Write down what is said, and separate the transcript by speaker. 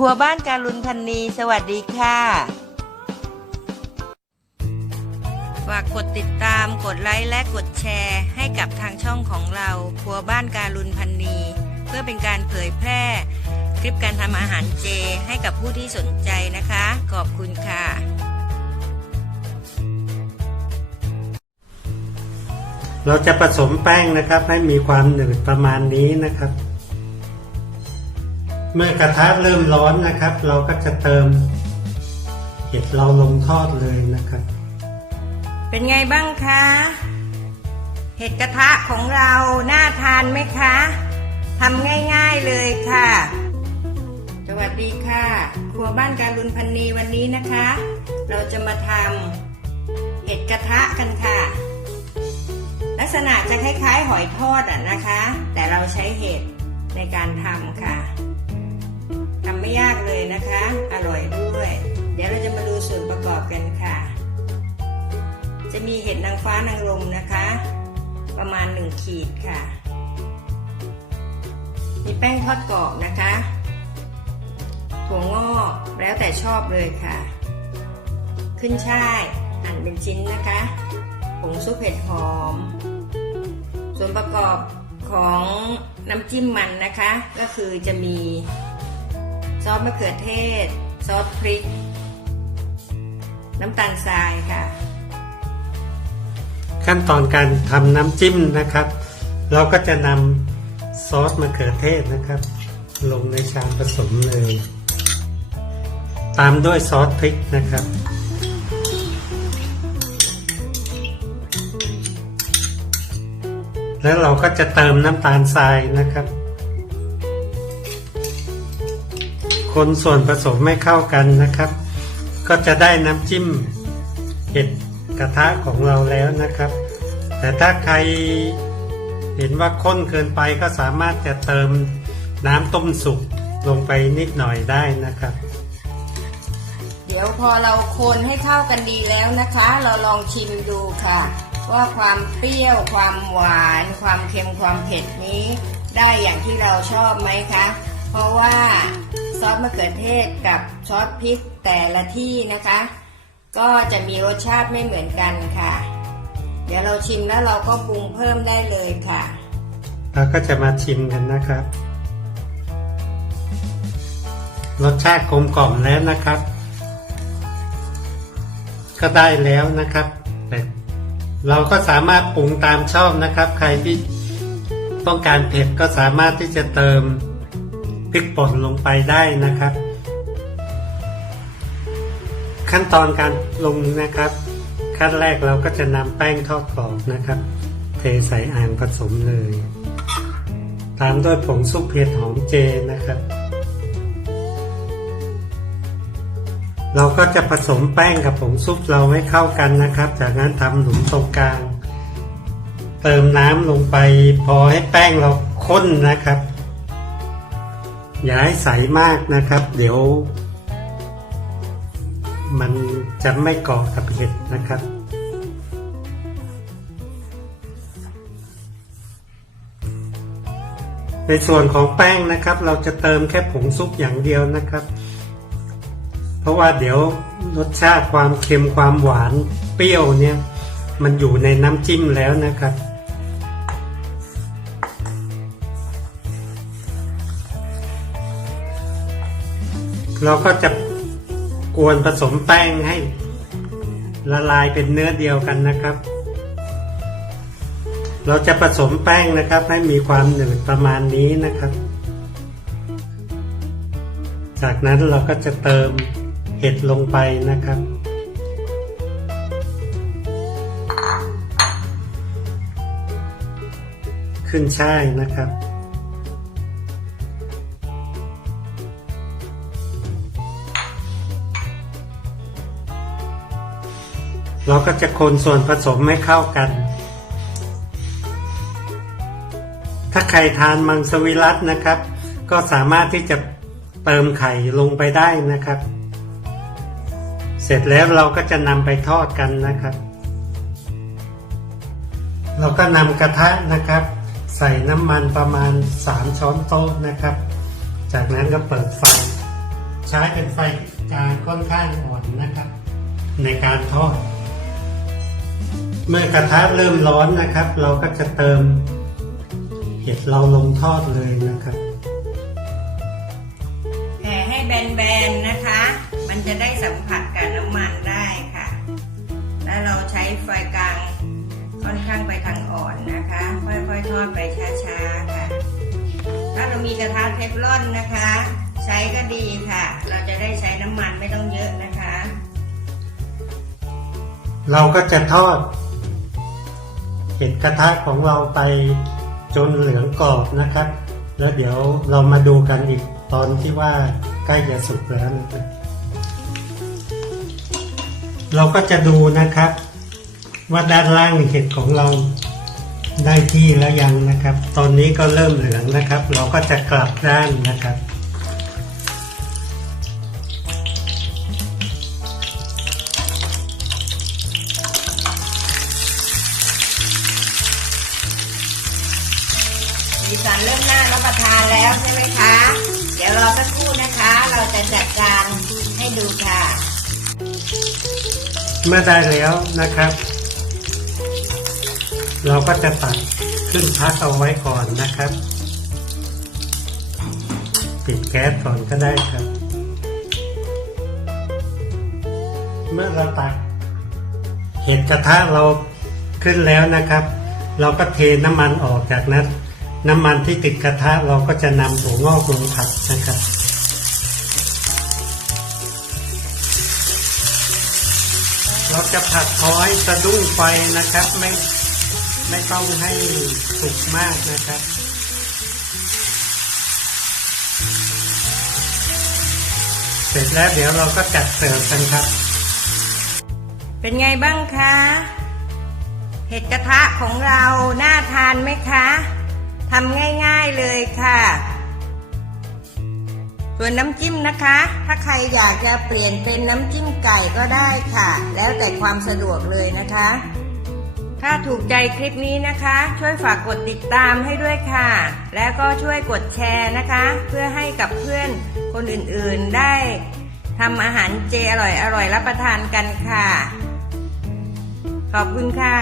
Speaker 1: รัวบ้านการุณพันนีสวัสดีค่ะ ฝากกดติดตามกดไลค์และกดแชร์ให้กับทางช่องของเราครัวบ้านการุณพันนี เพื่อเป็นการเผยแพร่ คลิปการทำอาหารเจให้กับผู้ที่สนใจนะคะ ขอบคุณค่ะ
Speaker 2: เราจะผสมแป้งนะครับให้มีความหนืดประมาณนี้นะครับ เมื่อกระทะเริ่มร้อนนะครับ เราก็จะเติมเห็ดเราลงทอดเลยนะครับ
Speaker 1: เป็นไงบ้างคะ เห็ดกระทะของเราน่าทานไหมคะทำง่ายๆเลยค่ะ สวัสดีค่ะ ครัวบ้านการุณพันนีวันนี้นะคะ เราจะมาทำเห็ดกระทะกันค่ะ ลักษณะจะคล้ายๆ หอยทอดอะนะคะ แต่เราใช้เห็ดในการทำค่ะทำ ไม่ยากเลยนะคะ อร่อยด้วย เดี๋ยวเราจะมาดูส่วนประกอบกันค่ะ จะมีเห็ดนางฟ้านางลมนะคะ ประมาณหนึ่งขีดค่ะ มีแป้งทอดกรอบนะคะ ถั่วงอกแล้วแต่ชอบเลยค่ะ ขึ้นช่ายหั่นเป็นชิ้นนะคะ ผงซุปเห็ดหอม ส่วนประกอบของน้ำจิ้มมันนะคะ ก็คือจะมี ซอสมะเขือเทศ ซอสพริก น้ำตาลทรายค่ะ
Speaker 2: ขั้นตอนการทำน้ำจิ้มนะครับ เราก็จะนำซอสมะเขือเทศนะครับ ลงในชามผสมเลย ตามด้วยซอสพริกนะครับแล้วเราก็จะเติมน้ำตาลทรายนะครับ คนส่วนผสมไม่เข้ากันนะครับ ก็จะได้น้ำจิ้มเห็ดกระทะของเราแล้วนะครับ แต่ถ้าใครเห็นว่าข้นเกินไปก็สามารถจะเติมน้ำต้มสุกลงไปนิดหน่อยได้นะครับ
Speaker 1: เดี๋ยวพอเราคนให้เข้ากันดีแล้วนะคะ เราลองชิมดูค่ะ ว่าความเปรี้ยวความหวาน ความเค็มความเผ็ดนี้ ได้อย่างที่เราชอบไหมคะ เพราะว่าซอสมะเขือเทศกับซอสพริกแต่ละที่นะคะ ก็จะมีรสชาติไม่เหมือนกันค่ะ เดี๋ยวเราชิมแล้วเราก็ปรุงเพิ่มได้เลยค่ะ
Speaker 2: เราก็จะมาชิมกันนะครับ รสชาติกลมกล่อมแล้วนะครับ ก็ได้แล้วนะครับแต่เราก็สามารถปรุงตามชอบนะครับ ใครที่ต้องการเผ็ดก็สามารถที่จะเติม พริกป่นลงไปได้นะครับ ขั้นตอนการปรุงนะครับ ขั้นแรกเราก็จะนำแป้งทอดกรอบนะครับ เทใส่อ่างผสมเลย ตามด้วยผงซุปเห็ดหอมเจนะครับ เราก็จะผสมแป้งกับผงซุปเราให้เข้ากันนะครับ จากนั้นทำหลุมตรงกลาง เติมน้ำลงไป พอให้แป้งเราข้นนะครับ อย่าให้ใสมากนะครับ เดี๋ยว มันจะไม่เกาะกับเห็ดนะครับ ในส่วนของแป้งนะครับ เราจะเติมแค่ผงซุปอย่างเดียวนะครับ เพราะว่าเดี๋ยวรสชาติความเค็มความหวานเปรี้ยวเนี่ย มันอยู่ในน้ำจิ้มแล้วนะครับ เราก็จะกวนผสมแป้งให้ ละลายเป็นเนื้อเดียวกันนะครับ เราจะผสมแป้งนะครับ ให้มีความหนืดประมาณนี้นะครับ จากนั้นเราก็จะเติมเห็ดลงไปนะครับ ขึ้นช่ายนะครับ เราก็จะคนส่วนผสมให้เข้ากัน ถ้าใครทานมังสวิรัตนะครับ ก็สามารถที่จะเติมไข่ลงไปได้นะครับ เสร็จแล้วเราก็จะนำไปทอดกันนะครับ เราก็นำกระทะนะครับ ใส่น้ำมันประมาณ 3 ช้อนโต๊ะนะครับ จากนั้นก็เปิดไฟ ใช้เป็นไฟกลางค่อนข้างอ่อนนะครับ ในการทอด เมื่อกระทะเริ่มร้อนนะครับ เราก็จะเติมเห็ดเราลงทอดเลยนะครับ
Speaker 1: แผ่ให้แบนๆนะคะ มันจะได้สัมผัสกับน้ำมันได้ค่ะ แล้วเราใช้ไฟกลางค่อนข้างไปทางอ่อนนะคะ ค่อยๆทอดไปช้าๆค่ะ ถ้าเรามีกระทะเทฟลอนนะคะ ใช้ก็ดีค่ะ เราจะได้ใช้น้ำมันไม่ต้องเยอะนะคะ
Speaker 2: เราก็จะทอดเห็ดกระทะของเราไปจนเหลืองกรอบนะครับ แล้วเดี๋ยวเรามาดูกันอีกตอนที่ว่าใกล้จะสุกแล้วนะครับเราก็จะดูนะครับ ว่าด้านล่างเห็ดของเราได้ที่แล้วยังนะครับ ตอนนี้ก็เริ่มเหลืองนะครับ เราก็จะกลับด้านนะครับา
Speaker 1: รับประทานแล้วใช่ไหมคะ เดี๋ยวรอสักครู่นะคะ เราจะจัดการให้ดูค่ะ
Speaker 2: เมื่อได้แล้วนะครับ เราก็จะตัดขึ้นพักเอาไว้ก่อนนะครับปิดแก๊สก่อนก็ได้ครับ เมื่อเราตักเห็ดกระทะเราขึ้นแล้วนะครับ เราก็เทน้ำมันออกจากนั้น น้ำมันที่ติดกระทะเราก็จะนำถั่วงอกลงผัดนะครับ เราจะผัดพอให้สะดุ้งไฟนะครับ ไม่ไม่ต้องให้สุกมากนะครับเสร็จแล้วเดี๋ยวเราก็จัดเสิร์ฟกันครับ
Speaker 1: เป็นไงบ้างคะ เห็ดกระทะของเราน่าทานไหมคะ ทำง่ายๆเลยค่ะ ส่วนน้ำจิ้มนะคะ ถ้าใครอยากจะเปลี่ยนเป็นน้ำจิ้มไก่ก็ได้ค่ะ แล้วแต่ความสะดวกเลยนะคะ ถ้าถูกใจคลิปนี้นะคะ ช่วยฝากกดติดตามให้ด้วยค่ะ แล้วก็ช่วยกดแชร์นะคะ เพื่อให้กับเพื่อนคนอื่นๆได้ทำอาหารเจอร่อยๆรับประทานกันค่ะ ขอบคุณค่ะ